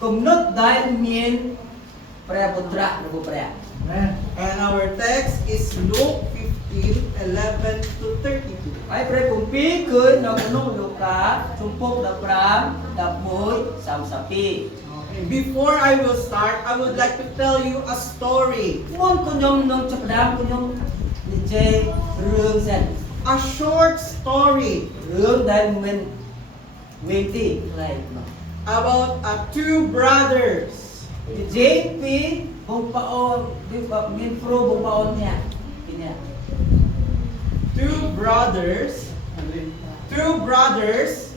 Kumnot dahil mien Prea putra, nabu prea. And our text is Luke 15:11 to 32. Ay pre kumpi kun na kunong luka, sumpok da pram, dapoy, samsapi. Okay. Before I will start, I would like to tell you a story. Mon kunyong nong chakdam kunyong DJ rương sen. A short story Rương dahil men wenti like no. about two brothers. JP bumpaon, di ba min pro bumpaon niya. Kinya. Two brothers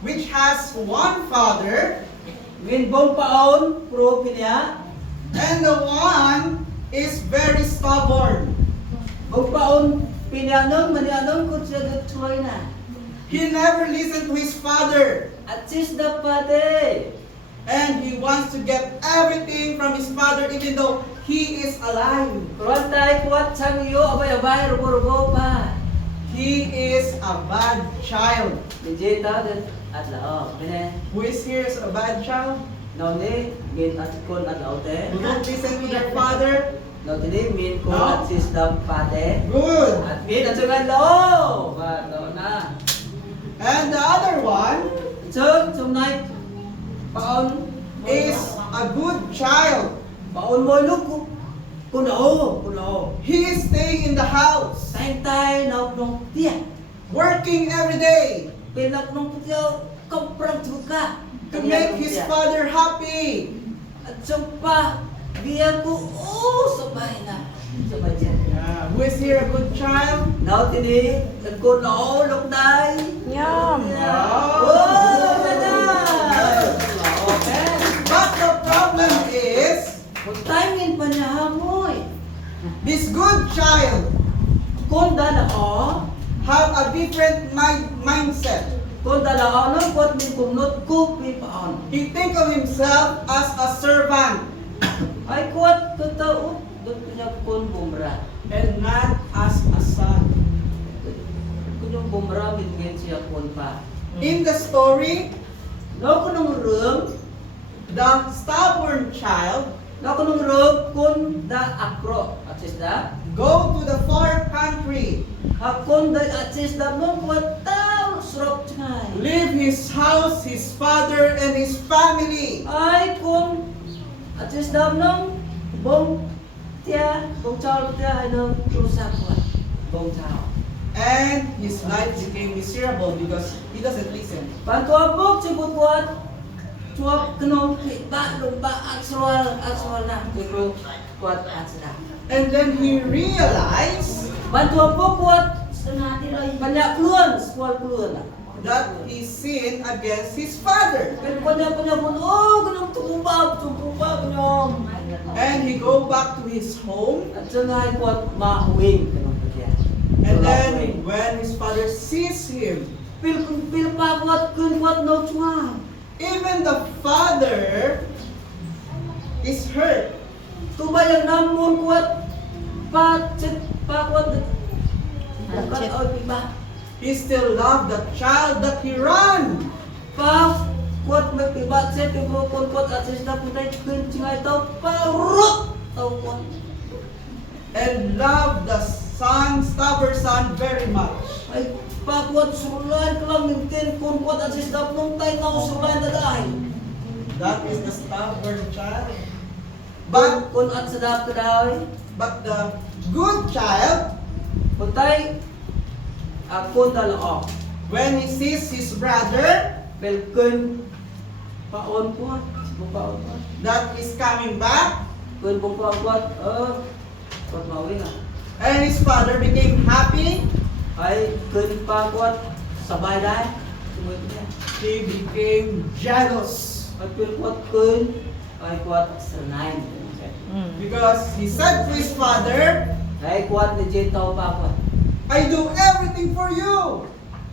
which has one father, Min bumpaon pro kinya. and the one is very stubborn. Bumpaon pinanong manianong kun siya gatuloy na. He never listened to his father, At sis dapate. and he wants to get everything from his father even though he is alive. Kuwan tayo kuwat sang iyo abay-abay rubo-rubo pa. He is a bad child. DJ ta din at lao. Kene Who is here is a bad child? no ni min at kun at laute. Who don't listen to their father? No tini min kun No. at sis dapate. Good. At min at sungan lo. Ba no na. And the other one Sum night paon is a good child. paon mo luk kuno. He is staying in the house, Tay na nong tiya. working every day Pinak nong putyaw komprang tuka. to make his father happy. At sumpa, biya ko, sabay na. Sabay dyan. Who is here a good child? Now, tini, nagkot na lokday. Yum. Okay. But the problem is, Kung timing pa niya hamoy. this good child Kung dalao, have a different mindset. kung dalao, nang kwat min kumnot ko, pipaon. He think of himself as a servant Ay, kwat, totoo. Doon ko niya kun bumra. and not as a son. Kung yung bumra, min siya kun pa. In the story, No, kung nung room, the stubborn child no, kung nung room, kun da akro. At is da? go to the far country, Hakon da at is da mong kwat tao, surop chay. leave his house, his father, and his family, Ay, kung at is da mong bong tiya, bong chao tiya, ay nang rusak kwat. Bong chao. and his life became miserable because he doesn't listen. Pantuapok, sibut kwat. Tuap kenong, lumba, akswal na. Pero kwat at sila. And then he realized Pantuapok kwat, banyak keluar, sekolah keluar. that he sinned against his father. Pero kanya pun, kenong tumubab, kenong. And he go back to his home. At sangay kwat mahuwing, kenong kaya. And then when his father sees him, Pil pa kwat, kun kwat no chua. even the father is hurt. Tubayang namun kwat, pa kwat. Bukan Anjit. oy piba. He still loved the child that he ran. Pa kwat may piba, set yung kun kwat at sista putay kun cingay tau pa ruk tau kwat. And loved the stubborn son very much. Ay pakwat surulan kelang mintin kun kwat at sista nung tay na surulan daday. That is the stubborn child. But But kun at sedap keday, the good child, putay akon dalao. when he sees his brother Belkun paon kwat, bukaon kwat. that is coming back, Kun bukaon kwat, kwat mawing ah. and his father became happy, Ay kun pa kwat sabay day. Sumut niya. he became jealous Ay kun ay kwat sanay. because he said to his father, Ay kwat legit tao pa kwat. I do everything for you.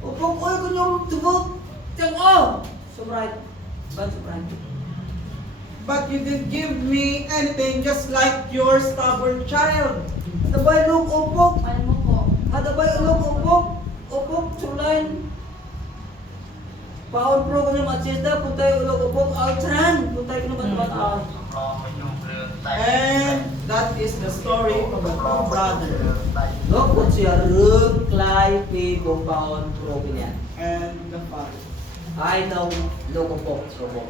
Upok oy kun yung tubok. Tiyang oh. Subray. Ban subray. But you didn't give me anything just like your stubborn child. Tabay luk upok. Hadabay ulok upok. Upok sulain. Paon pro kanya matsista putay ulok po, outran. Kung tayo naman bataan. And that is the story of the two brothers. นกคนเสียเรื่องคลายปีบงปอนโปรกินเนี่ย And the father. ไอ้นงโลกปกสมบ